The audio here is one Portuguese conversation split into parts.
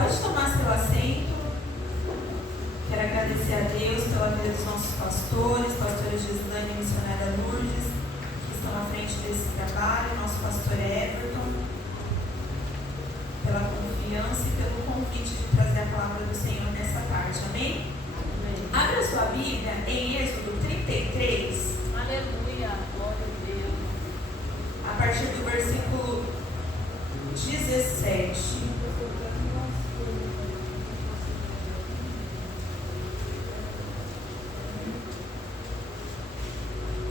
Pode tomar seu assento. Quero agradecer a Deus pela vida dos nossos pastores, pastora Gislane e missionária Lourdes, que estão à frente desse trabalho, nosso pastor Everton, pela confiança e pelo convite de trazer a palavra do Senhor nessa tarde. Amém? Amém. Abra sua Bíblia em Êxodo 33. Aleluia, glória a Deus. A partir do versículo 17.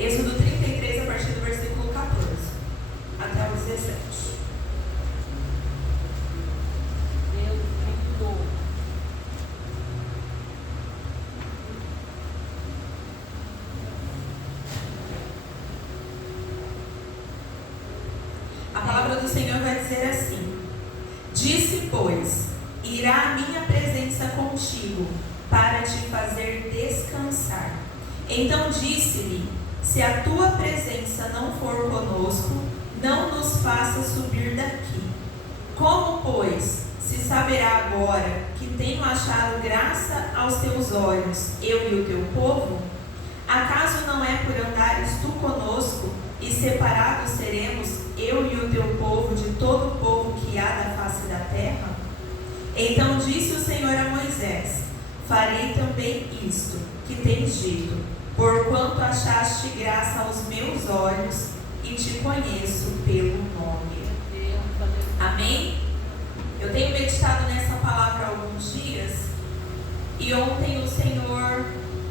Êxodo 33, a partir do versículo 14 até o 17. Deus muito bom. A palavra do Senhor vai dizer assim: Disse, pois, irá a minha presença contigo, para te fazer descansar. Então disse-lhe: Se a tua presença não for conosco, não nos faça subir daqui. Como, pois, se saberá agora que tenho achado graça aos teus olhos, eu e o teu povo? Acaso não é por andares tu conosco, e separados seremos eu e o teu povo de todo o povo que há da face da terra? Então disse o Senhor a Moisés: Farei também isto que tens dito, porquanto achaste graça aos meus olhos e te conheço pelo nome. Amém? Eu tenho meditado nessa palavra há alguns dias e ontem o Senhor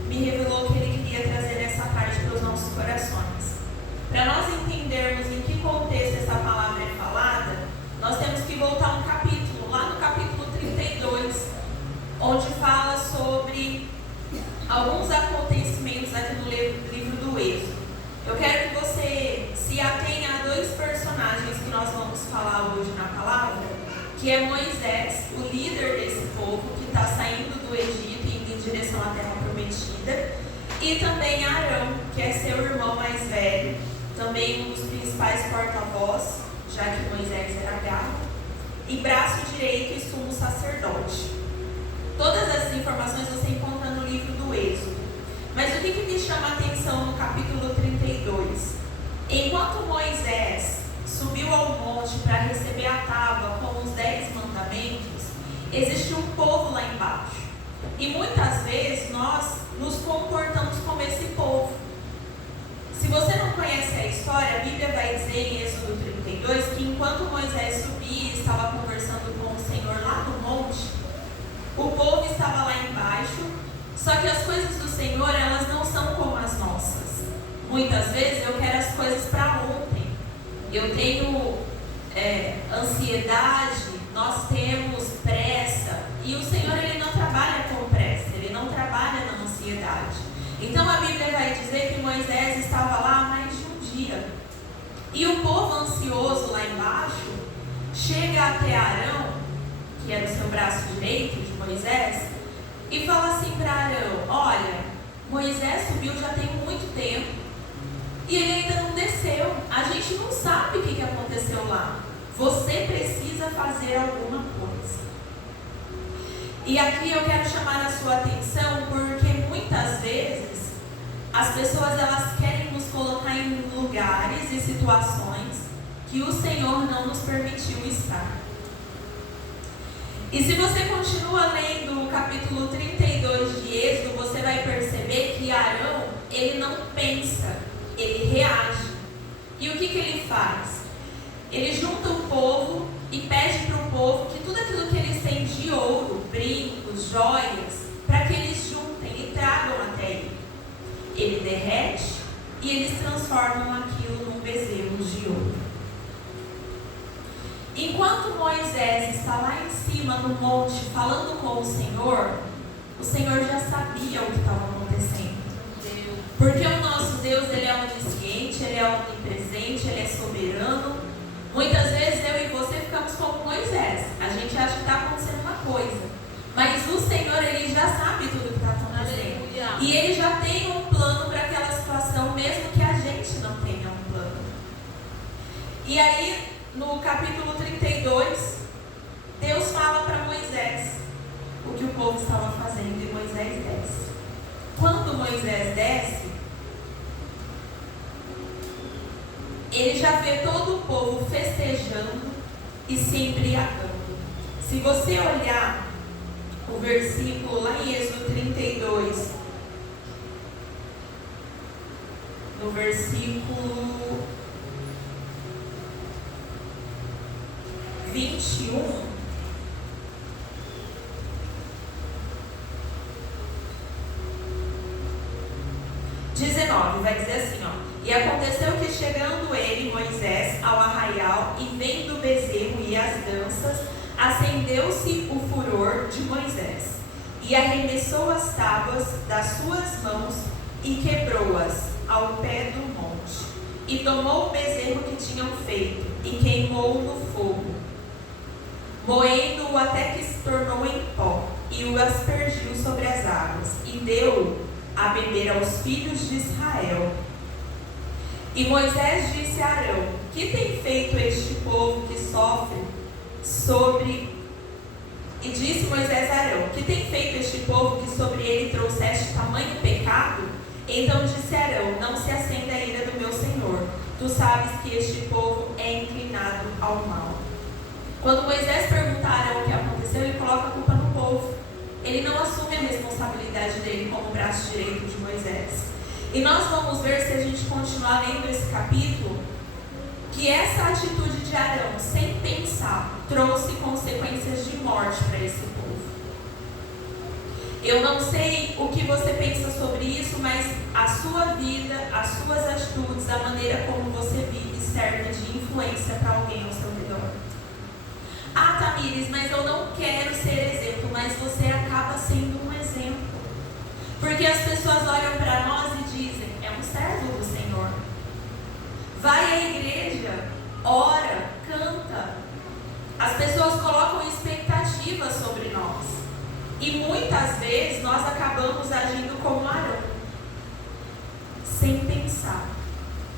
me revelou que Ele queria trazer essa parte para os nossos corações. Para nós entendermos em que contexto essa palavra é falada, nós temos que voltar um capítulo, lá no capítulo 32, onde fala sobre alguns acontecimentos aqui no livro do Êxodo. Eu quero que você se atenha a dois personagens que nós vamos falar hoje na palavra, que é Moisés, o líder desse povo que está saindo do Egito e indo em direção à Terra Prometida, e também Arão, que é seu irmão mais velho, também um dos principais porta-voz, já que Moisés era galo, e braço direito e sumo sacerdote. Todas essas informações você encontra no livro do Êxodo. Mas o que me chama a atenção no capítulo 32? Enquanto Moisés subiu ao monte para receber a tábua com os 10 mandamentos, existe um povo lá embaixo. E muitas vezes nós nos comportamos como esse povo. Se você não conhece a história, a Bíblia vai dizer em Êxodo 32 que enquanto Moisés subia e estava conversando com o Senhor lá no monte, o povo estava lá embaixo, só que as coisas do Senhor, elas não são como as nossas. Muitas vezes eu quero as coisas para ontem. Eu tenho ansiedade, nós temos pressa, e o Senhor, Ele não trabalha com pressa, Ele não trabalha na ansiedade. Então a Bíblia vai dizer que Moisés estava lá há mais de um dia. E o povo ansioso lá embaixo chega até Arão, que era o seu braço direito de Moisés, e fala assim para Arão: olha, Moisés subiu já tem muito tempo e ele ainda não desceu. A gente não sabe o que aconteceu lá. Você precisa fazer alguma coisa. E aqui eu quero chamar a sua atenção porque muitas vezes as pessoas elas querem nos colocar em lugares e situações que o Senhor não nos permitiu estar. E se você continua lendo o capítulo 32 de Êxodo, você vai perceber que Arão, ele não pensa, ele reage. E o que ele faz? Ele junta o povo e pede para o povo que tudo aquilo que eles têm de ouro, brincos, joias, para que eles juntem e tragam até ele. Ele derrete e eles transformam aquilo num bezerro de ouro. Enquanto Moisés está lá em cima no monte falando com o Senhor já sabia o que estava acontecendo. Porque o nosso Deus, Ele é onisciente, Ele é onipresente, Ele é soberano. Muitas vezes eu e você ficamos como Moisés. A gente acha que está acontecendo uma coisa, mas o Senhor, Ele já sabe tudo o que está acontecendo. Aleluia. E Ele já tem um plano para aquela situação, mesmo que a gente não tenha um plano. E aí, no capítulo 32, Deus fala para Moisés povo estava fazendo e Moisés desce. Quando Moisés desce, ele já vê todo o povo festejando e se embriagando. Se você olhar o versículo lá em Êxodo 32, no versículo 21, vai dizer assim, ó: e aconteceu que chegando ele, Moisés, ao arraial, e vendo o bezerro e as danças, acendeu-se o furor de Moisés, e arremessou as tábuas das suas mãos e quebrou-as ao pé do monte, e tomou o bezerro que tinham feito e queimou-o no fogo, moendo-o até que se tornou em pó, e o aspergiu sobre as águas, e deu-o a beber aos filhos de Israel. E Moisés disse a Arão: que tem feito este povo que sofre sobre... E disse Moisés a Arão: que tem feito este povo que sobre ele trouxeste tamanho pecado? Então disse Arão: não se acenda a ira do meu Senhor, tu sabes que este povo é inclinado ao mal. Quando Moisés pergunta a Arão o que aconteceu, ele coloca a culpa no povo. Ele não assume a responsabilidade dele como braço direito de Moisés. E nós vamos ver, se a gente continuar lendo esse capítulo, que essa atitude de Arão, sem pensar, trouxe consequências de morte para esse povo. Eu não sei o que você pensa sobre isso, mas a sua vida, as suas atitudes, a maneira como você vive, serve de influência para alguém ao seu redor. Ah, Tamires, mas eu não quero ser exemplo, mas você acaba sendo um exemplo. Porque as pessoas olham para nós e dizem: é um servo do Senhor. Vai à igreja, ora, canta. As pessoas colocam expectativas sobre nós. E muitas vezes nós acabamos agindo como Arão, sem pensar,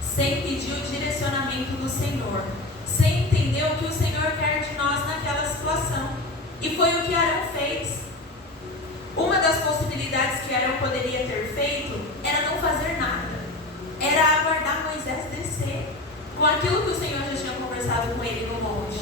sem pedir o direcionamento do Senhor, sem entender o que o Senhor quer de nós naquela situação. E foi o que Arão fez. Uma das possibilidades que Arão poderia ter feito era não fazer nada, era aguardar Moisés descer, com aquilo que o Senhor já tinha conversado com ele no monte.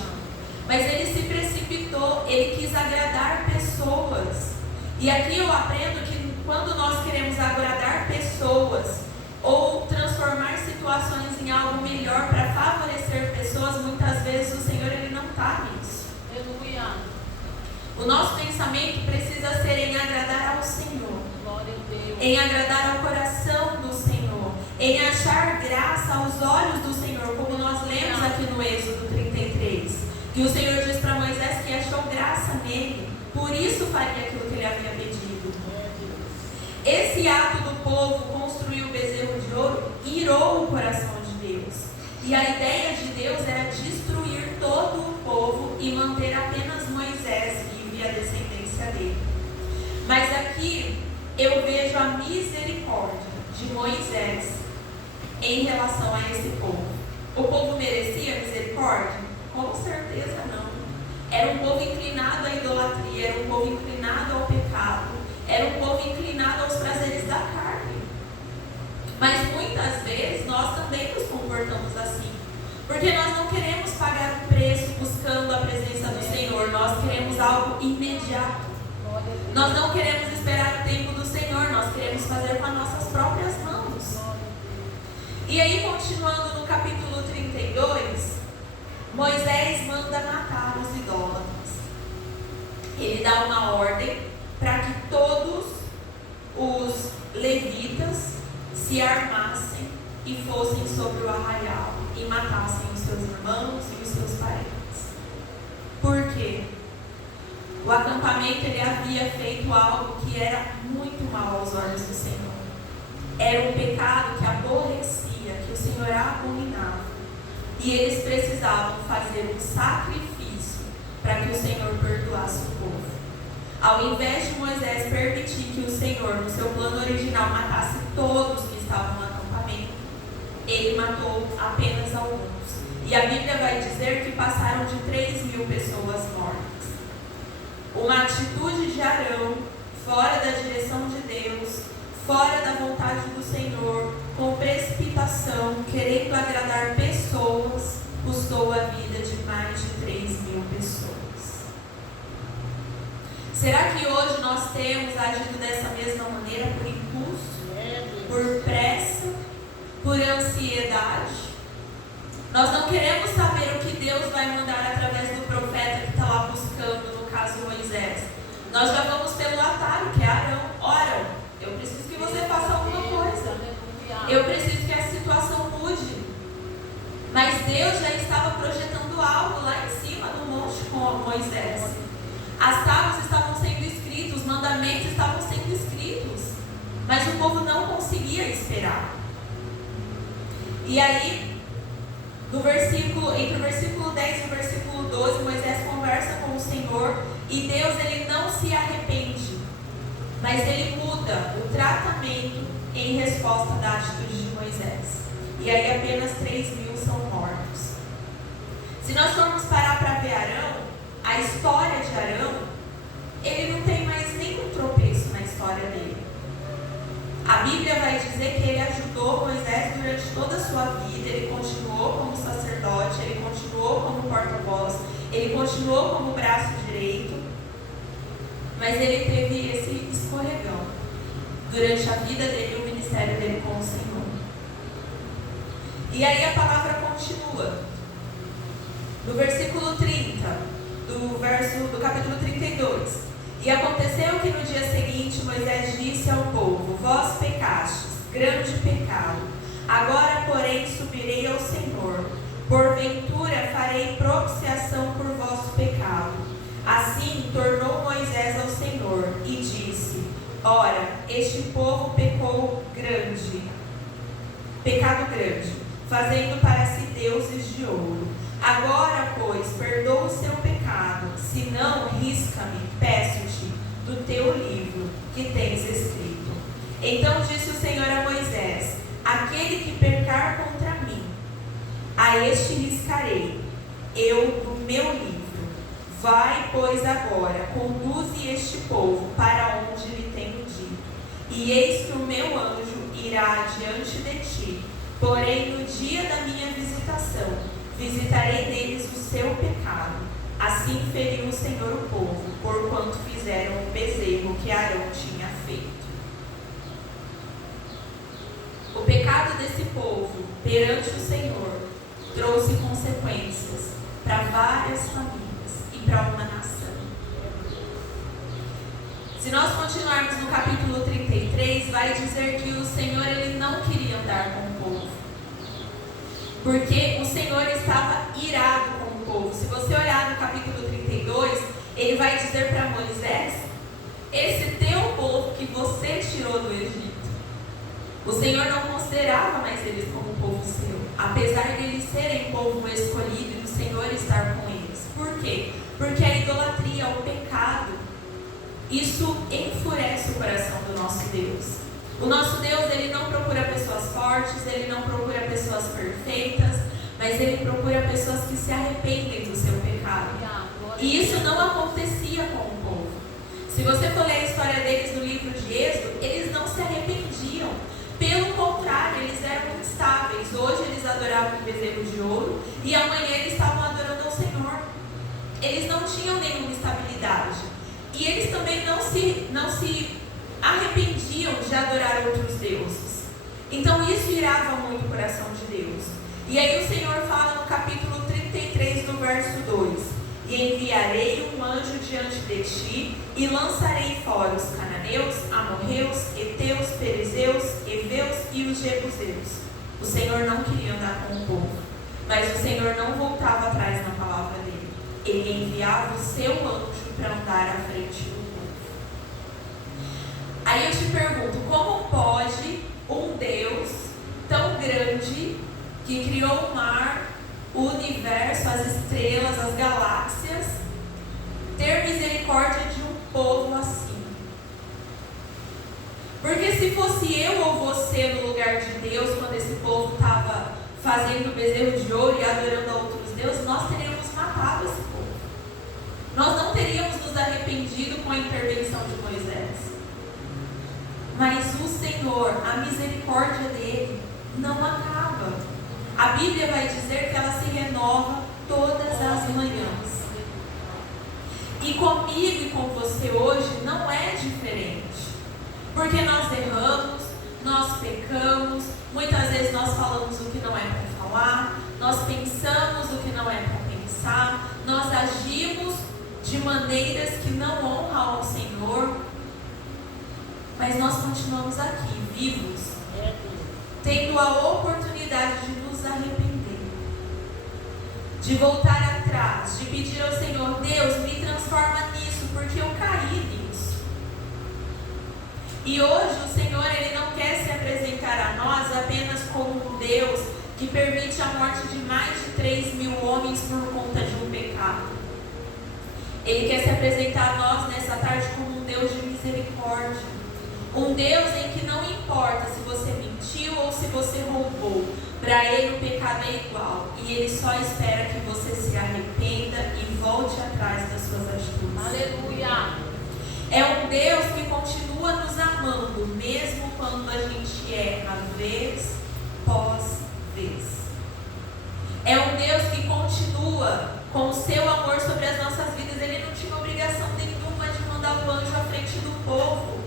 Mas ele se precipitou, ele quis agradar pessoas. E aqui eu aprendo que quando nós queremos agradar pessoas ou transformar situações em algo melhor para favorecer pessoas, muitas vezes o Senhor ele não está nisso. Aleluia. O nosso pensamento precisa ser em agradar ao Senhor, Glória a Deus. em agradar ao coração do Senhor, em achar graça aos olhos do Senhor, como nós lemos aqui no Êxodo 33, que o Senhor diz para Moisés que achou graça nele, por isso faria aquilo que ele havia pedido. Esse ato do povo construir o bezerro de ouro irou o coração de Deus, e a ideia de Deus era destruir todo o povo e manter apenas Moisés vivo e a descendência dele. Mas aqui eu vejo a misericórdia de Moisés em relação a esse povo. O povo merecia misericórdia? Com certeza não. Era um povo inclinado à idolatria, era um povo inclinado ao pecado, era um povo inclinado aos prazeres da carne. Mas muitas vezes nós também nos comportamos assim, porque nós não queremos pagar o preço buscando a presença do Senhor, nós queremos algo imediato. Nós não queremos esperar o tempo do Senhor, nós queremos fazer com as nossas próprias mãos. E aí, continuando no capítulo 32, Moisés manda matar os idólatras. Ele dá uma ordem para que todos os levitas se armassem e fossem sobre o arraial e matassem os seus irmãos e os seus parentes. Por quê? O acampamento ele havia feito algo que era muito mal aos olhos do Senhor. Era um pecado que aborrecia, que o Senhor abominava. E eles precisavam fazer um sacrifício para que o Senhor perdoasse o povo. Ao invés de Moisés permitir que o Senhor, no seu plano original, matasse todos que estavam no acampamento, ele matou apenas alguns. E a Bíblia vai dizer que passaram de 3.000 pessoas mortas. uma atitude de Arão, fora da direção de Deus, fora da vontade do Senhor, com precipitação, querendo agradar pessoas, custou a vida de mais de 3.000 pessoas. Será que hoje nós temos agido dessa mesma maneira por impulso, por pressa, por ansiedade? Nós não queremos saber o que Deus vai mandar através do profeta que está lá buscando, no caso Moisés. Nós já vamos pelo atalho, que é Arão. Ora, eu preciso que você faça alguma coisa. Eu preciso que a situação mude. Mas Deus já estava projetando algo lá em cima do monte com Moisés. As tábuas estavam sendo escritas, os mandamentos estavam sendo escritos, mas o povo não conseguia esperar. E aí, entre o versículo 10 e o versículo 12, Moisés conversa com o Senhor e Deus ele não se arrepende, mas ele muda o tratamento em resposta da atitude de Moisés. E aí apenas 3.000 são mortos. Se nós formos parar para ver Arão, a história de Arão, ele não tem mais nenhum tropeço na história dele. A Bíblia vai dizer que ele ajudou Moisés durante toda a sua vida, ele continuou como sacerdote, ele continuou como porta-voz, ele continuou como braço direito, mas ele teve esse escorregão durante a vida dele e o ministério dele com o Senhor. E aí a palavra continua. No versículo 30, do capítulo 32. E aconteceu que no dia seguinte Moisés disse ao povo: vós pecastes, grande pecado. Agora, porém, subirei ao Senhor. Porventura farei propiciação por vosso pecado. Assim tornou Moisés ao Senhor e disse: ora, este povo pecado grande, fazendo para si deuses de ouro. Agora, pois, perdoa o seu pecado, se não, risca-me, peço-te, do teu livro que tens escrito. Então disse o Senhor a Moisés: aquele que pecar contra mim, a este riscarei, eu do meu livro. Vai, pois, agora, conduze este povo para onde lhe tenho dito. E eis que o meu anjo irá diante de ti, porém no dia da minha visitação, visitarei neles o seu pecado. Assim feriu o Senhor o povo, porquanto fizeram o bezerro que Arão tinha feito. O pecado desse povo perante o Senhor trouxe consequências para várias famílias e para uma nação. Se nós continuarmos no capítulo 33, vai dizer que o Senhor ele não queria andar com o povo, porque o Senhor estava irado com o povo. Se você olhar no capítulo 32, ele vai dizer para Moisés: esse teu povo que você tirou do Egito, o Senhor não considerava mais eles como povo seu, apesar de eles serem povo escolhido e do Senhor estar com eles. Por quê? Porque a idolatria, o pecado, isso enfurece o coração do nosso Deus. O nosso Deus, ele não procura pessoas fortes, ele não procura pessoas perfeitas, mas ele procura pessoas que se arrependem do seu pecado. E isso não acontecia com o povo. Se você for ler a história deles no livro de Êxodo, eles não se arrependiam. Pelo contrário, eles eram instáveis. Hoje eles adoravam o bezerro de ouro e amanhã eles estavam adorando ao Senhor. Eles não tinham nenhuma estabilidade. E eles também não se arrependiam de adorar outros deuses. Então isso irava muito o coração de Deus. E aí o Senhor fala no capítulo 33 do verso 2: e enviarei um anjo diante de ti e lançarei fora os cananeus, amorreus, heteus, perizeus, heveus e os jebuseus. O Senhor não queria andar com o povo, mas o Senhor não voltava atrás na palavra dele. Ele enviava o seu anjo para andar à frente do povo. Aí eu te pergunto, como pode um Deus tão grande, que criou o mar, o universo, as estrelas, as galáxias, ter misericórdia de um povo assim? Porque se fosse eu ou você no lugar de Deus, quando esse povo estava fazendo bezerro de ouro e adorando a outros deuses, nós teríamos matado esse povo. Nós não teríamos nos arrependido com a intervenção de Moisés. Mas o Senhor, a misericórdia dele, não acaba. A Bíblia vai dizer que ela se renova todas as manhãs. E comigo e com você hoje não é diferente. Porque nós erramos, nós pecamos, muitas vezes nós falamos o que não é para falar, nós pensamos o que não é para pensar, nós agimos de maneiras que não honram ao Senhor, mas nós continuamos aqui, vivos, tendo a oportunidade de nos arrepender, de voltar atrás, de pedir ao Senhor: Deus, me transforma nisso, porque eu caí nisso. E hoje o Senhor, Ele não quer se apresentar a nós apenas como um Deus que permite a morte de mais de 3.000 homens por conta de um pecado. Ele quer se apresentar a nós nessa tarde como um Deus de misericórdia. Um Deus em que não importa se você mentiu ou se você roubou. Para Ele o pecado é igual. E Ele só espera que você se arrependa e volte atrás das suas atitudes. Aleluia! É um Deus que continua nos amando, mesmo quando a gente erra vez após vez. É um Deus que continua com o seu amor sobre as nossas vidas. Ele não tinha obrigação nenhuma de mandar o anjo à frente do povo.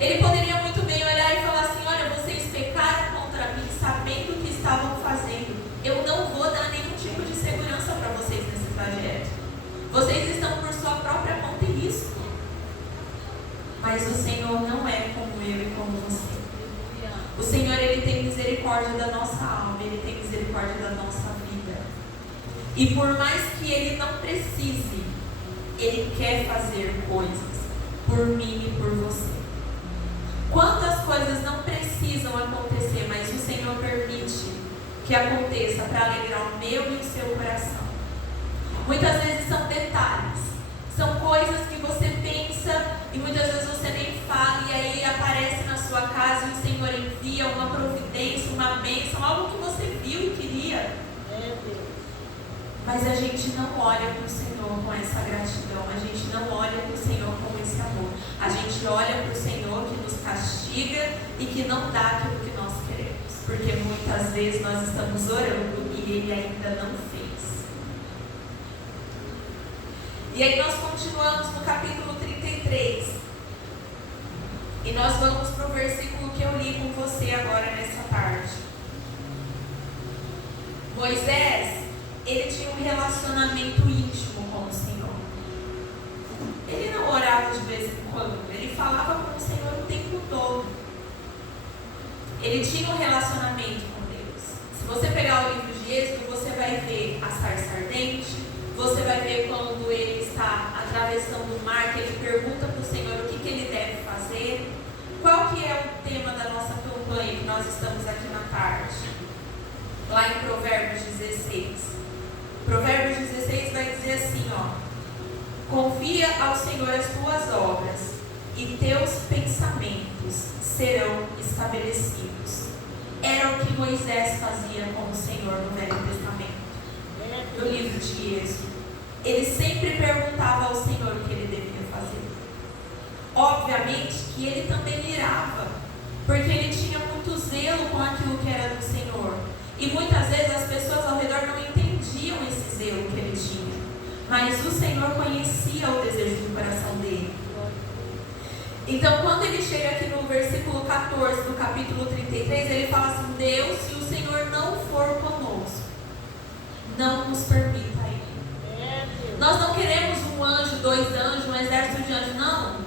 Ele poderia muito bem olhar e falar assim: olha, vocês pecaram contra mim sabendo o que estavam fazendo. Eu não vou dar nenhum tipo de segurança para vocês nesse trajeto. Vocês estão por sua própria conta e risco. Mas o Senhor não é como eu e como você. O Senhor, Ele tem misericórdia da nossa alma, Ele tem misericórdia da nossa vida. E por mais que Ele não precise, Ele quer fazer coisas por mim e por você. Quantas coisas não precisam acontecer, mas o Senhor permite que aconteça para alegrar o meu e o seu coração. Muitas vezes são detalhes, são coisas que você pensa e muitas vezes você nem fala, e aí aparece na sua casa e o Senhor envia uma providência, uma bênção, algo que você viu e queria. Mas a gente não olha para o Senhor com essa gratidão, a gente não olha para o Senhor com esse amor. A gente olha para o Senhor que nos castiga e que não dá aquilo que nós queremos, porque muitas vezes nós estamos orando e Ele ainda não fez. E aí nós continuamos no capítulo 33. E nós vamos para o versículo que eu li com você agora nessa tarde. Moisés, ele tinha um relacionamento íntimo com o Senhor. Ele não orava de vez em quando, ele falava com o Senhor o tempo todo. Ele tinha um relacionamento com Deus. Se você pegar o livro de Êxodo, você vai ver a sarça ardente, você vai ver quando ele está atravessando o mar, que ele pergunta para o Senhor o que ele deve fazer. Qual que é o tema da nossa campanha que nós estamos aqui na tarde? Lá em Provérbios 16. Provérbios 16 vai dizer assim, ó: confia ao Senhor as tuas obras e teus pensamentos serão estabelecidos. Era o que Moisés fazia com o Senhor no Velho Testamento. No livro de Êxodo, ele sempre perguntava ao Senhor o que ele devia fazer. Obviamente que ele também irava, porque ele tinha muito zelo com aquilo que era do Senhor. E muitas vezes as pessoas ao redor não entendiam esse zelo que ele tinha. Mas o Senhor conhecia o desejo do coração dele. Então, quando ele chega aqui no versículo 14 do capítulo 33, ele fala assim: Deus, se o Senhor não for conosco, não nos permita ir. Nós não queremos um anjo, dois anjos, um exército de anjos, não.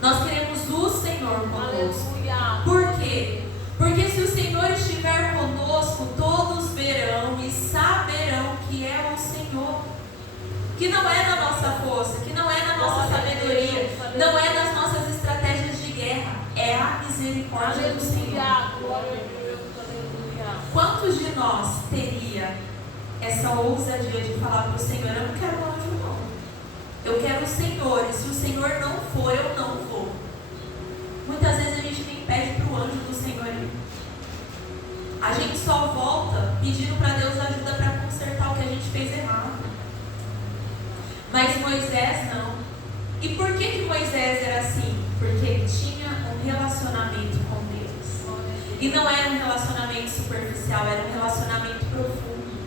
Nós queremos o Senhor conosco. Aleluia. Por quê? Porque se o Senhor estiver conosco, todos verão e saberão que é o Senhor. Que não é na nossa força, que não é na nossa sabedoria, não é nas nossas estratégias de guerra, é a misericórdia do Senhor. Glória a Deus, aleluia. Quantos de nós teria essa ousadia de falar para o Senhor: eu não quero um anjo não, eu quero o Senhor, e se o Senhor não for, eu não vou. Muitas vezes a gente nem pede para o anjo do Senhor ir. A gente só volta pedindo para Deus ajuda para consertar o que a gente fez errado. Mas Moisés não. E por que Moisés era assim? Porque ele tinha um relacionamento com Deus. E não era um relacionamento superficial, era um relacionamento profundo.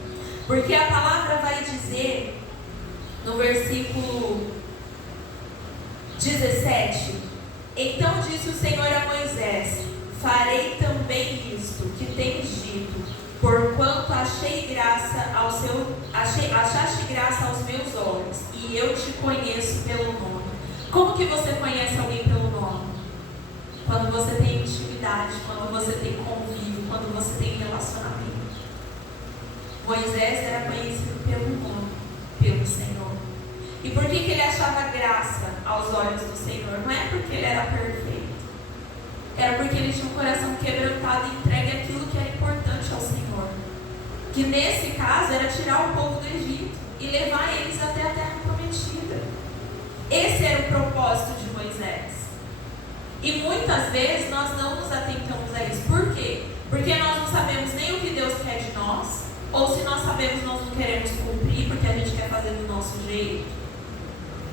Porque a palavra vai dizer, no versículo 17: então disse o Senhor a Moisés: farei também isto que tens dito, porquanto achaste graça aos meus olhos, e eu te conheço pelo nome. Como que você conhece alguém pelo nome? Quando você tem intimidade, quando você tem convívio, quando você tem relacionamento. Moisés era conhecido pelo nome, pelo Senhor. E por que ele achava graça aos olhos do Senhor? Não é porque ele era perfeito. Era porque ele tinha um coração quebrantado e entregue aquilo que era importante ao Senhor. Que nesse caso era tirar o povo do Egito e levar eles até a terra prometida. Esse era o propósito de Moisés. E muitas vezes nós não nos atentamos a isso. Por quê? Porque nós não sabemos nem o que Deus quer de nós, ou se nós sabemos, nós não queremos cumprir porque a gente quer fazer do nosso jeito.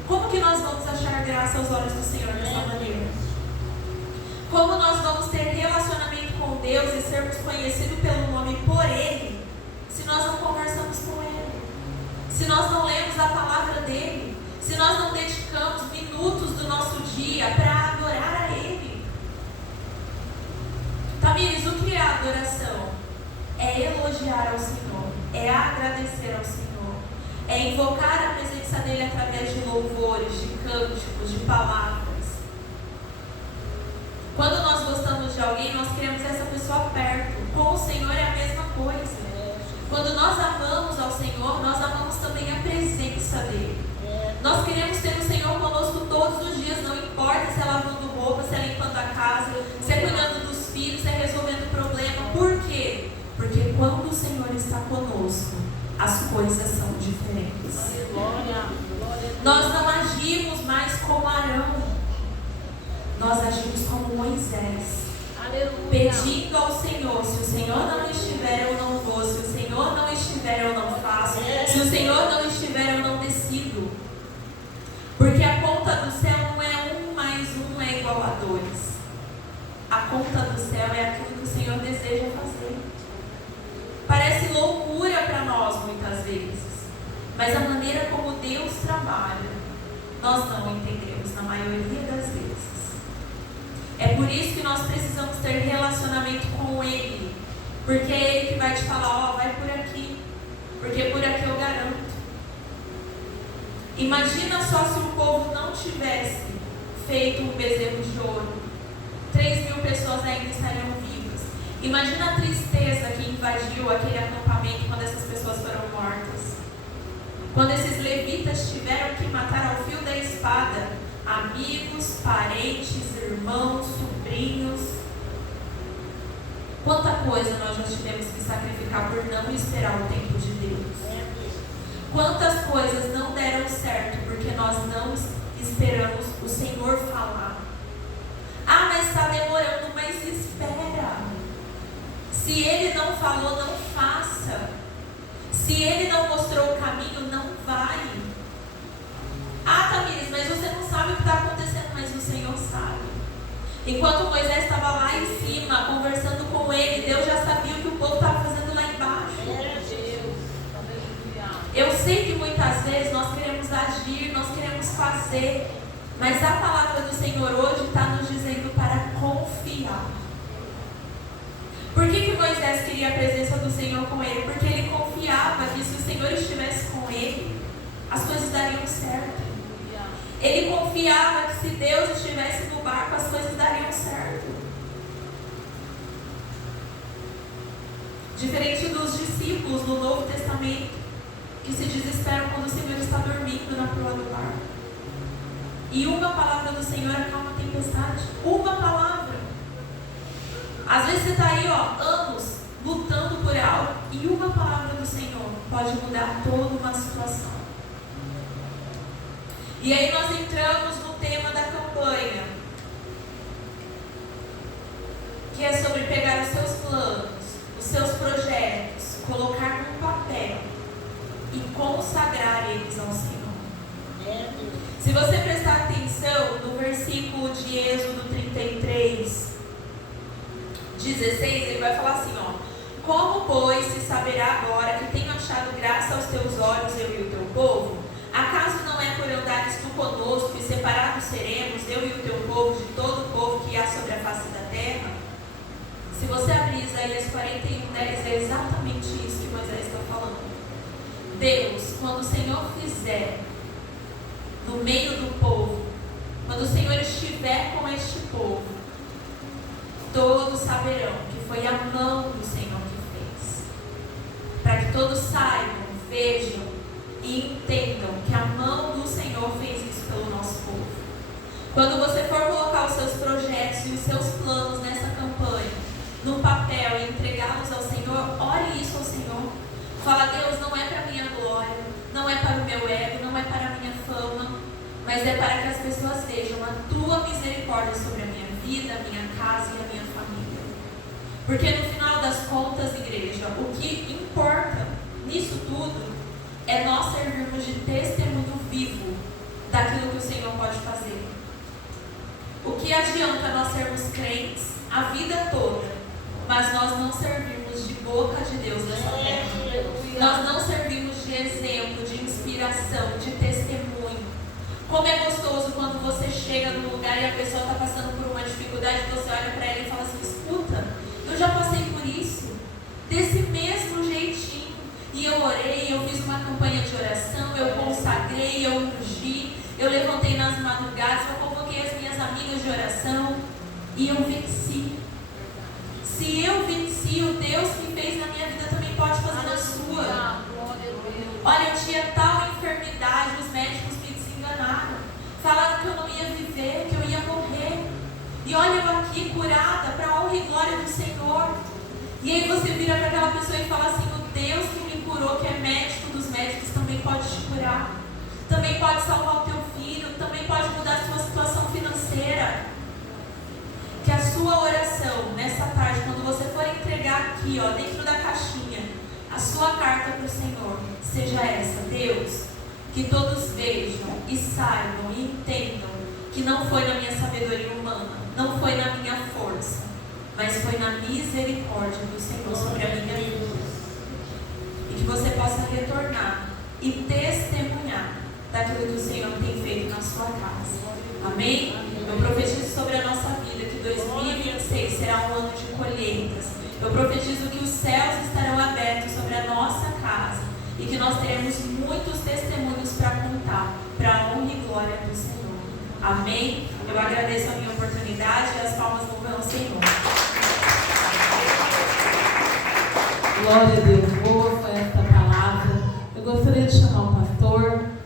Como que nós vamos achar graça aos olhos do Senhor dessa maneira? Como nós vamos ter relacionamento com Deus e sermos conhecidos pelo nome por Ele, se nós não conversamos com Ele? Se nós não lemos a palavra dEle? Se nós não dedicamos minutos do nosso dia para adorar a Ele? Tamires, o que é a adoração? É elogiar ao Senhor, é agradecer ao Senhor, é invocar a presença dEle através de louvores, de cânticos, de palavras. Quando nós gostamos de alguém, nós queremos essa pessoa perto. Com o Senhor é a mesma coisa. Quando nós amamos ao Senhor, nós amamos também a presença dEle. Nós queremos ter o Senhor conosco todos os dias, não importa se é lavando roupa, se é limpando a casa, se é cuidando dos filhos, se é resolvendo problema. Por quê? Porque quando o Senhor está conosco, as coisas são diferentes. Nós não agimos mais como Arão. Nós agimos como Moisés. Pedindo ao Senhor: se o Senhor não estiver, eu não vou. Se o Senhor não estiver, eu não faço. Se o Senhor não estiver, eu não decido. Porque a conta do céu não é 1 mais 1 é igual a 2. A conta do céu é aquilo que o Senhor deseja fazer. Parece loucura para nós muitas vezes, mas a maneira como Deus trabalha, nós não entendemos na maioria das vezes. É por isso que nós precisamos ter relacionamento com Ele, porque é Ele que vai te falar: ó, vai por aqui, porque por aqui eu garanto. Imagina só se o povo não tivesse feito um bezerro de ouro, 3.000 pessoas ainda estariam vivas. Imagina a tristeza que invadiu aquele acampamento quando essas pessoas foram mortas. Quando esses levitas tiveram que matar ao fio da espada amigos, parentes, irmãos, sobrinhos. Quanta coisa nós já tivemos que sacrificar por não esperar o tempo de Deus. Quantas coisas não deram certo porque nós não esperamos o Senhor falar. Ah, mas está demorando, mas espera. Se Ele não falou, não faça. Se Ele não mostrou o caminho, não vai. Ah, Tamires, mas você não sabe o que está acontecendo, mas o Senhor sabe. Enquanto Moisés estava lá em cima, conversando com ele, Deus já sabia o que o povo estava fazendo lá embaixo. Eu sei que muitas vezes nós queremos agir, nós queremos fazer, mas a palavra do Senhor hoje está nos dizendo para confiar. Por que Moisés queria a presença do Senhor com ele? Porque ele confiava que se o Senhor estivesse com ele, as coisas dariam certo. Ele confiava que se Deus estivesse no barco, as coisas dariam certo. Diferente dos discípulos no Novo Testamento, que se desesperam quando o Senhor está dormindo na proa do barco. E uma palavra do Senhor acalma a tempestade. Uma palavra. Às vezes você está aí, anos lutando por algo, e uma palavra do Senhor pode mudar toda uma situação. E aí nós entramos no tema da campanha, que é sobre pegar os seus planos, os seus projetos, colocar num papel e consagrar eles ao Senhor. Se você prestar atenção no versículo de Êxodo 33, 16, ele vai falar assim, ó: como, pois, se saberá agora que tenho achado graça aos teus olhos, eu e o teu povo? Acaso não é por andares tu conosco e separados seremos, eu e o teu povo, de todo o povo que há sobre a face da terra? Se você abrir Isaías 41, 10, é exatamente isso que Moisés está falando. Deus, quando o Senhor fizer no meio do povo, quando o Senhor estiver com este povo, todos saberão que foi a mão do Senhor que fez. Para que todos saibam, vejam e entendam que a mão do Senhor fez isso pelo nosso povo. Quando você for colocar os seus projetos e os seus planos nessa campanha, no papel e entregá-los ao Senhor, ore isso ao Senhor. Fala: Deus, não é para a minha glória, não é para o meu ego, não é para a minha fama, mas é para que as pessoas vejam a tua misericórdia sobre a minha vida, a minha casa e a minha família. Porque no final das contas, igreja, o que importa nisso tudo é nós servirmos de testemunho vivo daquilo que o Senhor pode fazer. O que adianta nós sermos crentes a vida toda, mas nós não servimos de boca de Deus nessa terra? Nós não servimos de exemplo, de inspiração, de testemunho. Como é gostoso quando você chega num lugar e a pessoa está passando por uma dificuldade, você olha para ela e fala assim: escuta, eu já passei por isso, desse mesmo jeitinho, e eu orei, eu fiz uma campanha de oração, eu consagrei, eu ungi, eu levantei nas madrugadas, eu convoquei as minhas amigas de oração e eu venci. Se eu venci, o Deus que fez na minha vida também pode fazer na sua. Olha, eu tinha tal enfermidade, os médicos me desenganaram, falaram que eu não ia viver, que eu ia morrer, e olha eu aqui curada para a honra e glória do Senhor. E aí você vira para aquela pessoa e fala assim: o Deus que me curou, que é médico dos médicos, também pode te curar, também pode salvar o teu filho, também pode mudar a sua situação financeira. Que a sua oração nessa tarde, quando você for entregar aqui, ó, dentro da caixinha, a sua carta para o Senhor, seja essa: Deus, que todos vejam e saibam e entendam que não foi na minha sabedoria humana, não foi na minha força, mas foi na misericórdia do Senhor sobre a minha vida. E que você possa retornar e testemunhar daquilo que o Senhor tem feito na sua casa. Amém? Eu profetizo sobre a nossa vida que 2026 será um ano de colheitas. Eu profetizo que os céus estarão abertos sobre a nossa casa e que nós teremos muitos testemunhos para contar, para a honra e glória do Senhor. Amém? Eu agradeço a minha oportunidade e as palmas vão ao Senhor. Glória a Deus.